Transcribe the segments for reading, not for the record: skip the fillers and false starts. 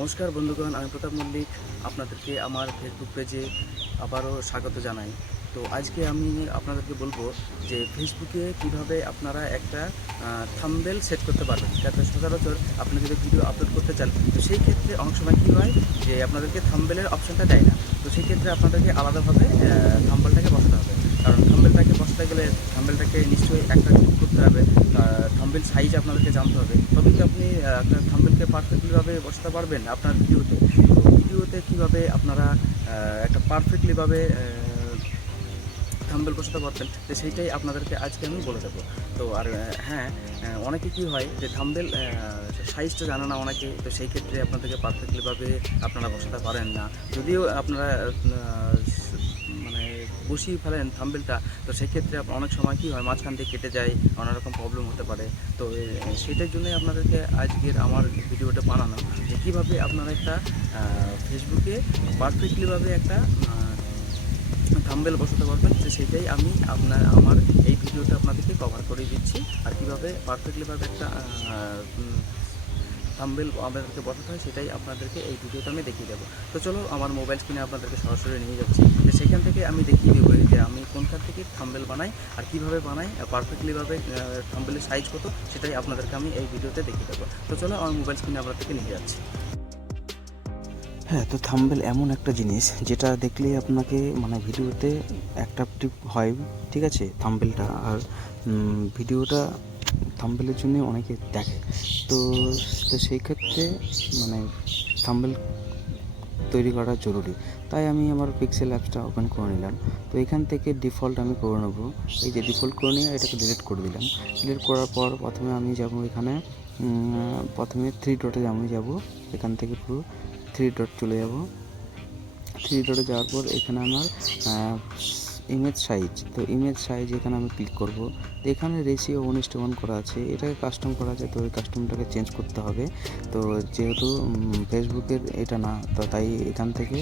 নমস্কার বন্ধুগণ, আমি প্রতাপ মল্লিক। আপনাদেরকে আমার ফেসবুক পেজে আবারও স্বাগত জানাই। তো আজকে আমি আপনাদেরকে বলবো যে ফেসবুকে কিভাবে আপনারা একটা থাম্বনেল সেট করতে পারবেন, যাতে সচরাচর আপনি যদি ভিডিও আপলোড করতে চান, তো সেই ক্ষেত্রে অনেক সময় কী হয় যে আপনাদেরকে থাম্বনেলের অপশানটা দেয় না। তো সেই ক্ষেত্রে আপনাদেরকে আলাদাভাবে থাম্বনেলটাকে বসাতে হবে। কারণ থাম্বনেলটাকে বসাতে গেলে থাম্বনেলটাকে নিশ্চয়ই একটা ক্লিক করতে হবে, থাম্বনেল সাইজ আপনাদেরকে জানতে হবে, তবে কি আপনি একটা থাম্বনেলকে পারফেক্টলিভাবে বসাতে পারবেন আপনার ভিডিওতে। তো ভিডিওতে কীভাবে আপনারা একটা পারফেক্টলিভাবে থাম্বনেল বসাতে পারবেন, তো সেইটাই আপনাদেরকে আজকে আমি বলে দেবো। তো আর হ্যাঁ, অনেকে কী হয় যে থাম্বনেল সাইজটা জানে না অনেকে, তো সেই ক্ষেত্রে আপনাদেরকে পারফেক্টলিভাবে আপনারা বসাতে পারেন না। যদিও আপনারা মানে বসিয়ে ফেলেন থাম্বনেলটা, তো সেক্ষেত্রে অনেক সময় কী হয় মাঝখান থেকে কেটে যায়, অনেক রকম প্রবলেম হতে পারে। তো সেটার জন্যই আপনাদেরকে আজকের আমার ভিডিওটা বানানো, যে কীভাবে আপনারা একটা ফেসবুকে পারফেক্টলিভাবে একটা থাম্বনেল বসাতে পারবেন। তো সেটাই আমি আমার এই ভিডিওতে আপনাদেরকে কভার করে দিচ্ছি। আর কীভাবে পারফেক্টলিভাবে একটা থাম্বনেল আপনাদেরকে বসাতে হয়, সেটাই আপনাদেরকে এই ভিডিওতে আমি দেখিয়ে দেবো। তো চলো, আমার মোবাইল স্ক্রিনে আপনাদেরকে সরাসরি নিয়ে যাচ্ছি। তো সেখান থেকে আমি দেখিয়ে দেবো যে আমি কোনখান থেকে থাম্বনেল বানাই আর কীভাবে বানাই, পারফেক্টলিভাবে থাম্বনেলের সাইজ কত, সেটাই আপনাদেরকে আমি এই ভিডিওতে দেখিয়ে দেবো। তো চলো, আমার মোবাইল স্ক্রিনে আপনাদেরকে নিয়ে যাচ্ছি। হ্যাঁ, তো থাম্বনেল এমন একটা জিনিস যেটা দেখলেই আপনাকে ভিডিওতে অ্যাট্রাকটিভ হয়, ঠিক আছে? থাম্বনেলটা আর ভিডিওটা থাম্বনেলের জন্য অনেকে দেখে। তো তো সেই ক্ষেত্রে থাম্বনেল তৈরি করা জরুরি। তাই আমি আমার পিক্সেল অ্যাপসটা ওপেন করে নিলাম। তো এখান থেকে ডিফল্ট আমি করে নেবো। এই যে ডিফল্ট করে নিয়ে এটাকে ডিলিট করে দিলাম। ডিলিট করার পর প্রথমে আমি যাব এখানে, প্রথমে থ্রি ডটে আমি যাব, এখান থেকে পুরো থ্রি ডট চলে যাব। থ্রি ডটে যাওয়ার পর এখানে আমার ইমেজ সাইজ, তো ইমেজ সাইজ এখানে আমি ক্লিক করব। এখানে রেশিও 1:1 করা আছে, এটাকে কাস্টম করা আছে, তো ওই কাস্টমটাকে চেঞ্জ করতে হবে। তো যেহেতু ফেসবুকের এটা না, তো তাই এখান থেকে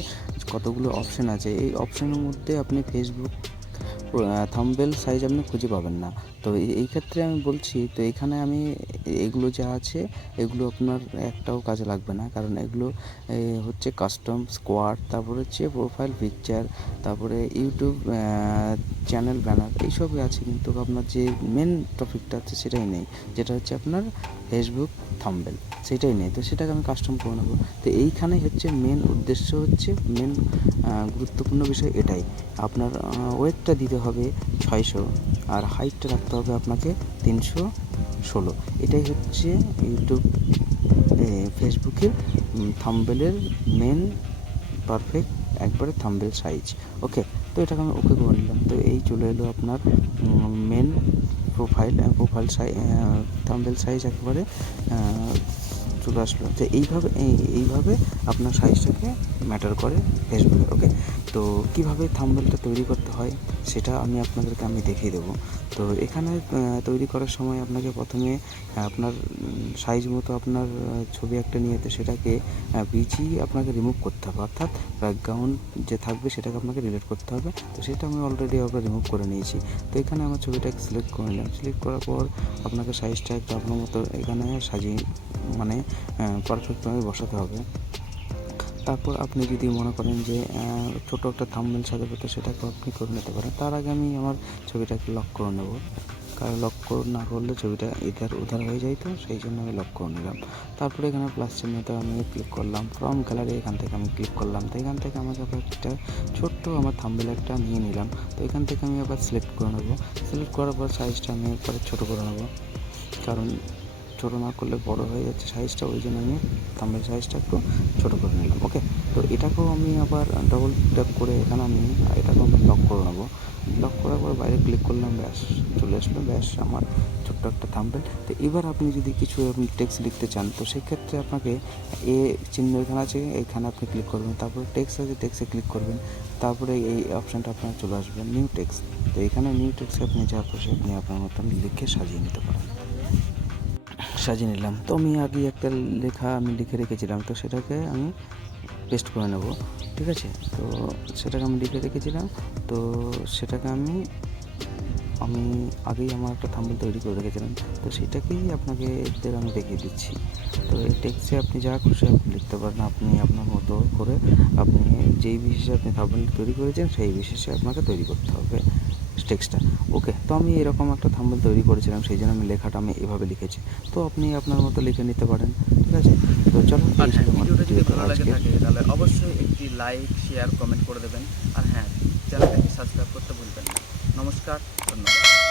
কতগুলো অপশান আছে, এই অপশানের মধ্যে আপনি ফেসবুক থাম্বনেল সাইজ আপনি খুঁজে পাবেন না। তো এই ক্ষেত্রে আমি বলছি, তো এখানে আমি এগুলো যা আছে এগুলো আপনার একটাও কাজে লাগবে না, কারণ এগুলো হচ্ছে কাস্টম স্কোয়াড, তারপরে হচ্ছে প্রোফাইল পিকচার, তারপরে ইউটিউব চ্যানেল ব্যানার, এইসবই আছে, কিন্তু আপনার যে মেন টপিকটা আছে সেটাই নেই, যেটা হচ্ছে আপনার ফেসবুক থাম্বনেল, সেটাই নেই। তো সেটাকে আমি কাস্টম করে নেবো। তো এইখানেই হচ্ছে মেন উদ্দেশ্য, হচ্ছে মেন গুরুত্বপূর্ণ বিষয় এটাই। আপনার ওয়েটটা দিতে হবে 600, আর হাইটটা রাখতে হবে আপনাকে 316। এটাই হচ্ছে ইউটিউব ফেসবুকের থাম্বনেলের মেন পারফেক্ট একবারে থাম্বনেল সাইজ। ওকে, তো এটাকে আমি ওকে করে নিলাম। তো এই চলে এলো আপনার মেন প্রোফাইল থাম্বনেল সাইজ একবারে চলে আসলো। তো এইভাবে আপনার সাইজটাকে ম্যাটার করে ফেসবুকে। ওকে, তো কীভাবে থাম্বনেলটা তৈরি করতে হয় সেটা আপনাদেরকে দেখিয়ে দেবো। তো এখানে তৈরি করার সময় আপনাকে প্রথমে আপনার সাইজ মতো আপনার ছবি একটা নিয়ে, তো সেটাকে আপনাকে রিমুভ করতে হবে, অর্থাৎ ব্যাকগ্রাউন্ড যে থাকবে সেটাকে আপনাকে ডিলিট করতে হবে। তো সেটা আমি অলরেডি রিমুভ করে নিয়েছি। তো এখানে আমার ছবিটাকে সিলেক্ট করে নিলাম। সিলেক্ট করার পর আপনাকে সাইজটা একটু আপনার মতো এখানে সাজিয়ে পারফেক্টভাবে বসাতে হবে। তারপর আপনি যদি মনে করেন যে ছোটো একটা থাম্বনেল সাজাবো, তো সেটাকেও আপনি করে নিতে পারেন। তার আগে আমি আমার ছবিটাকে লক করে নেব, কারণ লক না করলে ছবিটা ইধার উধার হয়ে যায়, তো সেই জন্য আমি লক করে নিলাম। তারপরে এখানে প্লাস চিহ্নতে আমি ক্লিক করলাম, ফ্রম গ্যালারি এখান থেকে আমি ক্লিক করলাম। তো এখান থেকে আমাকে আবার একটা ছোট্ট আমার থাম্বনেল একটা নিয়ে নিলাম। তো এখান থেকে আমি আবার সিলেক্ট করে নেবো। সিলেক্ট করার পর সাইজটা আমি একবারে ছোটো করে নেবো, কারণ ছোটো না করলে বড় হয়ে যাচ্ছে সাইজটা, ওই জন্য আমি থাম্বনেল সাইজটা একটু ছোটো করে নিলাম। ওকে, তো এটাকেও আমি আবার ডবল ট্যাপ করে এখানে আমি এটাকেও আমি লক করে নেবো। লক করার পর বাইরে ক্লিক করলাম, ব্যাস চলে আসলো, ব্যাস আমার ছোট্ট একটা থাম্বনেল। তো এবার আপনি যদি কিছু টেক্সট লিখতে চান, তো সেক্ষেত্রে আপনাকে চিহ্ন এখানে আছে, এইখানে আপনি ক্লিক করবেন, তারপরে টেক্সট আছে, টেক্সটে ক্লিক করবেন, তারপরে এই অপশানটা আপনার চলে আসবে নিউ টেক্সট। তো এখানে নিউ টেক্সটে আপনি যা খুশি আপনি আপনার মতন লিখে সাজিয়ে নিতে পারেন। সাজিয়ে নিলাম। তো আমি আগে একটা লেখা আমি লিখে রেখেছিলাম, তো সেটাকে আমি পেস্ট করে নেব, ঠিক আছে? তো সেটাকে আমি লিখে রেখেছিলাম, তো সেটাকে আমি আমি আগেই আমার একটা থাম্বনেল তৈরি করে রেখেছিলাম, তো সেটাকেই আপনাকে আমি দেখিয়ে দিচ্ছি। তো এই টেক্সটে আপনি যা খুশি আপনি লিখতে পারেন, আপনি আপনার মতো করে আপনি যেই বিশেষে আপনি থাম্বনেল তৈরি করেছেন সেই বিশেষে আপনাকে তৈরি করতে হবে টেক্সটটা। ওকে, তো আমি এরকম একটা থাম্বনেল তৈরি করেছিলাম, সেই জন্য আমি লেখাটা আমি এভাবে লিখেছি। তো আপনি আপনার মতো লিখে নিতে পারেন, ঠিক আছে? তো চলো, আর এই হ্যাঁ, ছিল আমার ভিডিওটা যদি ভিডিওতে ভালো লাগে আজকে। থাকে তাহলে অবশ্যই একটি লাইক, শেয়ার, কমেন্ট করে দেবেন। আর হ্যাঁ, চ্যানেলটাকে সাবস্ক্রাইব করতে ভুলবেন না। নমস্কার, ধন্যবাদ।